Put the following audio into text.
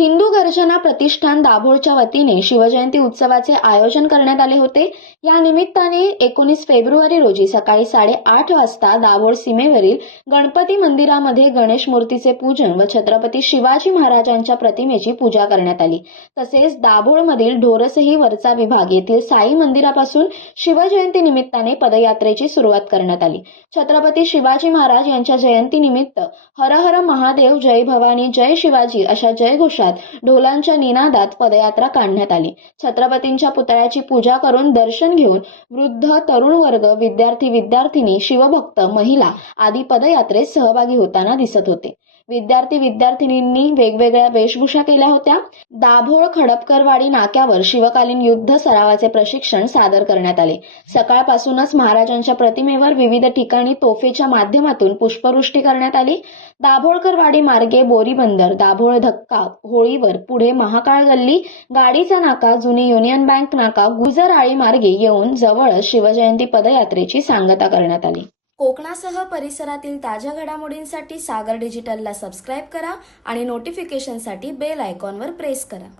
हिंदू गर्जना प्रतिष्ठान दाभोळच्या वतीने शिवजयंती उत्सवाचे आयोजन करण्यात आले होते। या निमित्ताने 19 फेब्रुवारी रोजी सकाळी 8:30 वाजता दाभोळ सीमेवरील गणपती मंदिरामध्ये गणेश मूर्तीचे पूजन व छत्रपती शिवाजी महाराजांच्या प्रतिमेची पूजा करण्यात आली। तसेच दाभोळमधील ढोरसही वरचा विभाग येथील साई मंदिरापासून शिवजयंती निमित्ताने पदयात्रेची सुरुवात करण्यात आली। छत्रपती शिवाजी महाराज यांच्या जयंतीनिमित्त हर हर महादेव, जय भवानी, जय शिवाजी अशा जयघोषात ढोलांच्या निनादात पदयात्रा काढण्यात आली। छत्रपतींच्या पुतळ्याची पूजा करून दर्शन घेऊन वृद्ध, तरुण वर्ग, विद्यार्थी, विद्यार्थिनी, शिवभक्त, महिला आदी पदयात्रेत सहभागी होताना दिसत होते। विद्यार्थी विद्यार्थिनींनी वेगवेगळ्या वेशभूषा केल्या होत्या। दाभोळ खडपकरवाडी नाक्यावर शिवकालीन युद्ध सरावाचे प्रशिक्षण सादर करण्यात आले। सकाळपासूनच महाराजांच्या प्रतिमेवर विविध ठिकाणी तोफेच्या माध्यमातून पुष्पवृष्टी करण्यात आली। दाभोळकरवाडी मार्गे बोरीबंदर, दाभोळ धक्का, होळीवर, पुढे महाकाळ गल्ली, गाडीचा नाका, जुनी युनियन बँक नाका, गुजरआळी मार्गे येऊन जवळच शिवजयंती पदयात्रेची सांगता करण्यात आली। कोकणासह परिसरातील ताज्या घडामोडींसाठी सागर डिजिटलला सबस्क्राईब करा आणि नोटिफिकेशनसाठी बेल आयकॉनवर प्रेस करा।